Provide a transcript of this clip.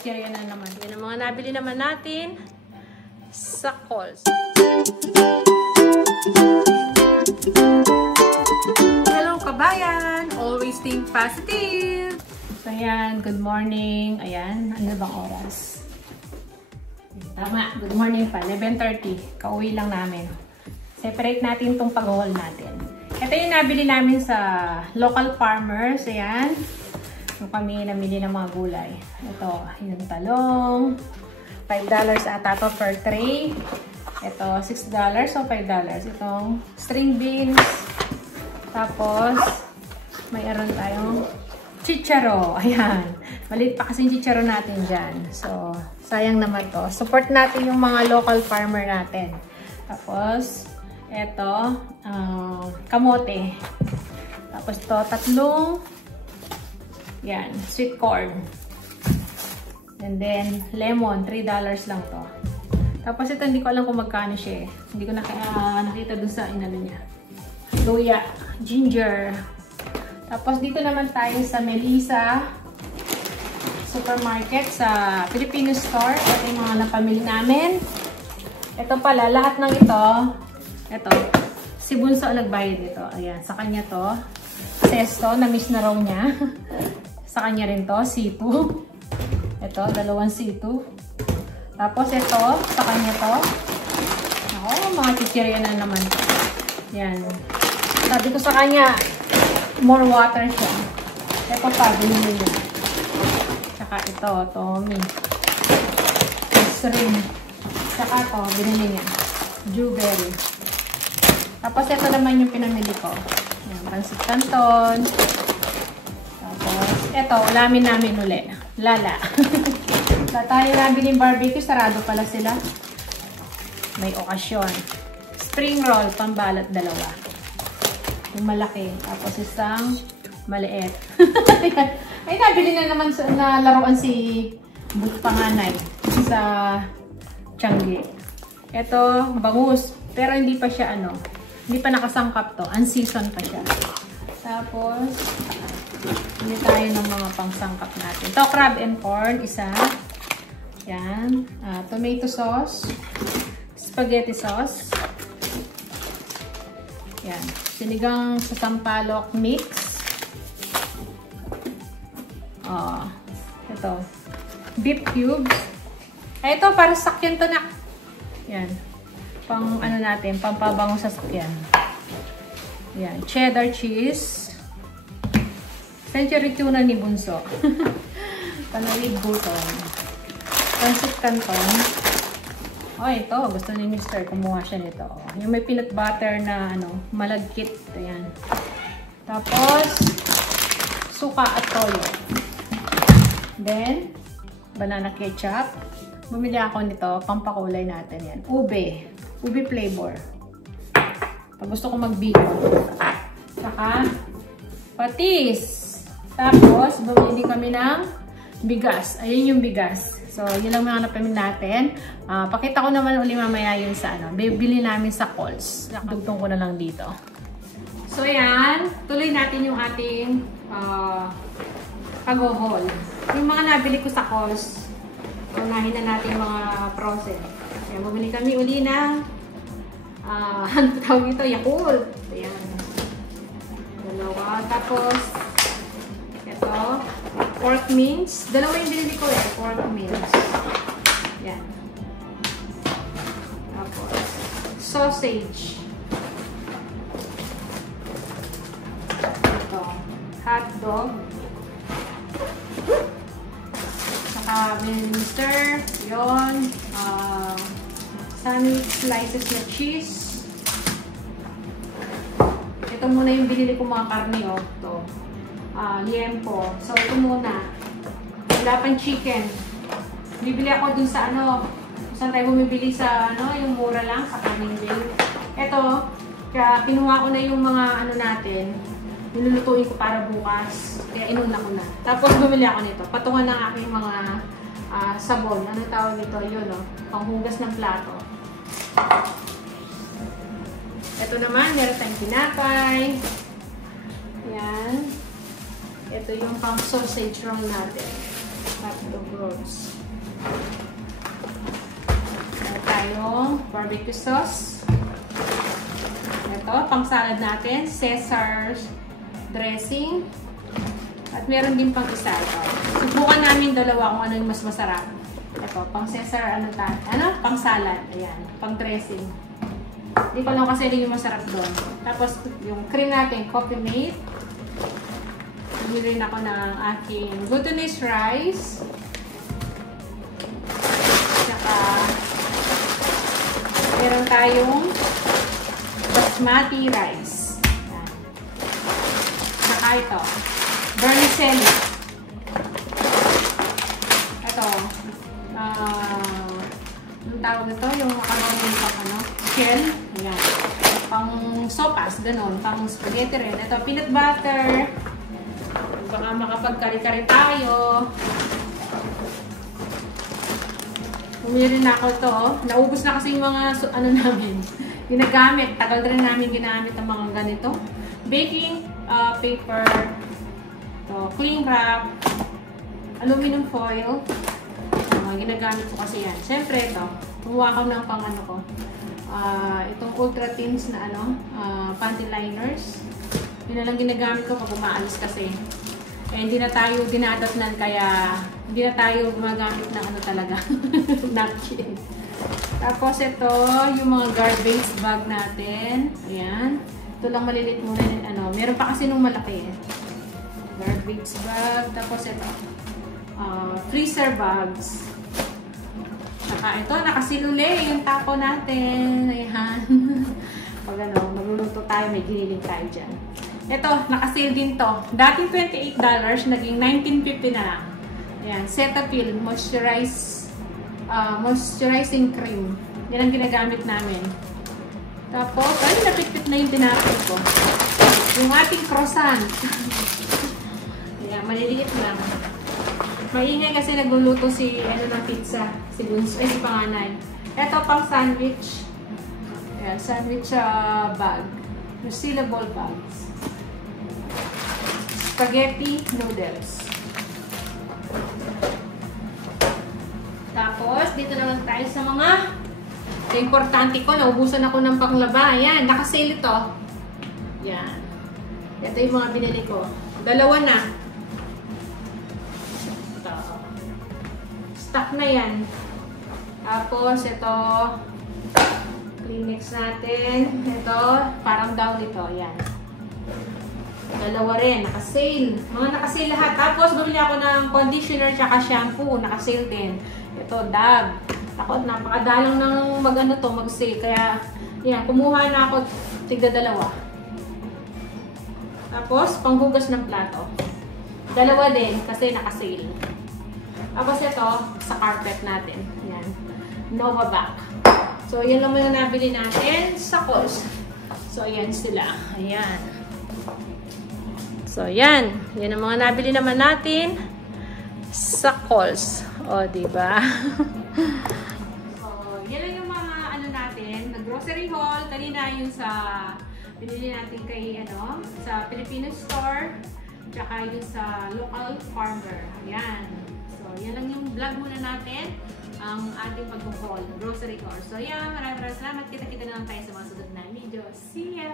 chichirya na naman. Yan ang mga nabili naman natin sa Coles. Hello kabayan! Always think positive! So ayan, good morning. Ayan, ano bang oras? Tama, good morning pa. 11:30. Kauwi lang namin. Separate natin itong pag-haul natin. Ito yung nabili namin sa local farmers. Ayan. Yung kami namili ng mga gulay. Ito, yung talong. $5 ata to per tray. Ito, $6 o $5. Itong string beans. Tapos, mayroon tayong chicharo. Ayan. Maliit pa kasi yung chicharo natin dyan. So, sayang naman to. Support natin yung mga local farmer natin. Tapos, ito, kamote. Tapos to, tatlong yan, sweet corn. And then, lemon, $3 lang to. Tapos ito, hindi ko alam kung magkano siya eh. Hindi ko nakita dun sa inano niya. Luya, ginger. Tapos dito naman tayo sa Melissa Supermarket sa Filipino Store. Ito yung mga napamili namin. Ito pala, lahat ng ito, si Bunso nagbayad dito. Ayan, sa kanya to. Sesto, na-miss na raw niya. Sa kanya rin to, C2. Ito, dalawang C2. Tapos ito, sa kanya to. Ako, mga chichirya na naman. Yan. Sabi ko sa kanya, more water siya. Ito pa, binili niya. Tsaka ito, Tommy. Shrimp. Tsaka to, binili niya. Jewelry. Tapos ito naman yung pinamili ko. Yan, pansit canton. Eto, ulamin namin uli. Lala. Tayo nabili yung barbecue. Sarado pala sila. May okasyon. Spring roll, pambalot, dalawa. Yung malaki. Tapos isang maliit. Ay, nabili na naman na laruan si panganay sa Tiangge. Eto, bangus. Pero hindi pa siya hindi pa nakasangkap to. Unseason pa siya. Tapos, hindi tayo ng mga pangsangkap natin. Ito, crab and corn, isa. Yan. Tomato sauce. Spaghetti sauce. Yan. Sinigang sa sampalok mix. Ito. Beef cubes. Ay, ito, para sakyan to na. Yan. Pang natin, pampabango sa sakyan. Yan. Cheddar cheese. Century tuna ni Bunso. Panawid buton. Pansit canton. Ito. Gusto ni Mr. Kumuha siya nito. Yung may peanut butter na malagkit. Ayan. Tapos, suka at toyo. Then, banana ketchup. Bumili ako nito. Pampakulay natin yan. Ube. Ube flavor. Pag gusto ko mag-biko. Saka, patis. Tapos, bumili kami ng bigas. Ayun yung bigas. So, yun lang mga napamili natin. Pakita ko naman uli mamaya yun sa bibili namin sa Coles. Dugtong ko na lang dito. So, ayan. Tuloy natin yung ating pag-haul. Yung mga nabili ko sa Coles, unahin na natin mga process. Ayan, bumili kami uli ng ano tawag ito? Yakult. Ayan. Dalawa. Tapos, ito, pork mince. Dalawa yung binili ko eh, pork mince. Yan. Tapos, sausage. Ito, hot dog. Saka, Mr. Yun. Sandwich slices na cheese. Ito muna yung binili ko mga karne, Ito. Liempo. So, ito muna. Wala pang chicken. Bibili ako dun sa saan tayo bumibili sa yung mura lang, sa Canning. Ito, kaya kinuha ko na yung mga natin. Nilulutuin ko para bukas. Kaya inuna ko na. Tapos bumili ako nito. Patungan ng aking mga sabon. Ano tawag nito? Yun, panghugas ng plato. Ito naman, meron tayong tinapay. Yan. Ito yung pang sausage roll natin. hotdog rolls. Meron tayong barbecue sauce. Ito, pang salad natin, Caesar dressing. At meron din pang isa ito. Subukan namin dalawa kung ano yung mas masarap. Ito, pang Caesar, pang salad. Ayan, pang dressing. Hindi ko lang kasi yung masarap doon. Tapos, yung cream natin, Coffee Mate. Bumili rin ako ng aking glutinous rice. Tsaka, meron tayong basmati rice. Ayan. Tsaka ito, vermicelli. Ito, anong tawag ito? Yung macaroni pang shell. Ayan. Pang sopas, ganun. Pang spaghetti rin. Ito, peanut butter. Baka makapagkari-kari tayo. Bumili rin ako ito. Naubos na kasi yung mga namin. Ginagamit. Tagal rin namin ginamit ang mga ganito. Baking paper. Ito, cling wrap. Aluminum foil. Ginagamit ko kasi yan. Siyempre ito. Kumuha ko ng pang ko. Itong ultra thins na panty liners. Yun na lang ginagamit ko pag umaalis kasi. Eh, hindi na tayo dinadatnan kaya hindi na tayo gumagamit ng talaga. Napkin. Tapos ito, yung mga garbage bag natin. Ayan. Ito lang malilit muna din meron pa kasi nung malaki. Garbage bag. Tapos ito. Freezer bags. Saka ito, nakasiluli yung tapo natin. Ayan. Pag magluluto tayo, may giniling tayo dyan. Ito, nakasale din to. Dating $28, naging $19.50 na lang. Ayan, Cetaphil moisturizing cream. Yan ang ginagamit namin. Tapos, ay, napit-pit na yung tinapin ko. Yung ating croissant. Ayan, maliliit lang. Maingay kasi nagluluto si, ng pizza. Si panganay. Ito, pang sandwich. Ayan, sandwich bag. Resealable bags. Spaghetti noodles. Tapos, dito naman tayo sa mga importante ko. Naubusan ako ng panglaba. Ayan, nakasale ito. Yan. Ito yung mga binili ko. Dalawa na. Ito. Stock na yan. Tapos, ito. Kleenex natin. Ito, parang down ito. Yan. Dalawa rin, naka-sale. Mga naka-sale lahat. Tapos, bumili ako ng conditioner tsaka shampoo. Naka-sale din. Ito, Dove. Ako, napakadalang ng mag-sale. Kaya, yan, kumuha na ako tigda-dalawa. Tapos, panghugas ng plato. Dalawa din, kasi naka-sale. Tapos, ito, sa carpet natin. Yan. Nova Vac. So, yan lang yung nabili natin sa Kohl's. So, ayan sila. Ayan. So, yan. Yan ang mga nabili naman natin sa Kohl's. O, diba? So, yan lang yung mga natin. Nag-grocery haul. Kanina yung sa binili natin kay, sa Filipino store. Tsaka yung sa local farmer. Ayan. So, yan lang yung vlog muna natin. Ang ating pag-haul. Grocery haul. So, yan. Maraming salamat. Kita-kita na lang tayo sa mga sunod na video. See ya!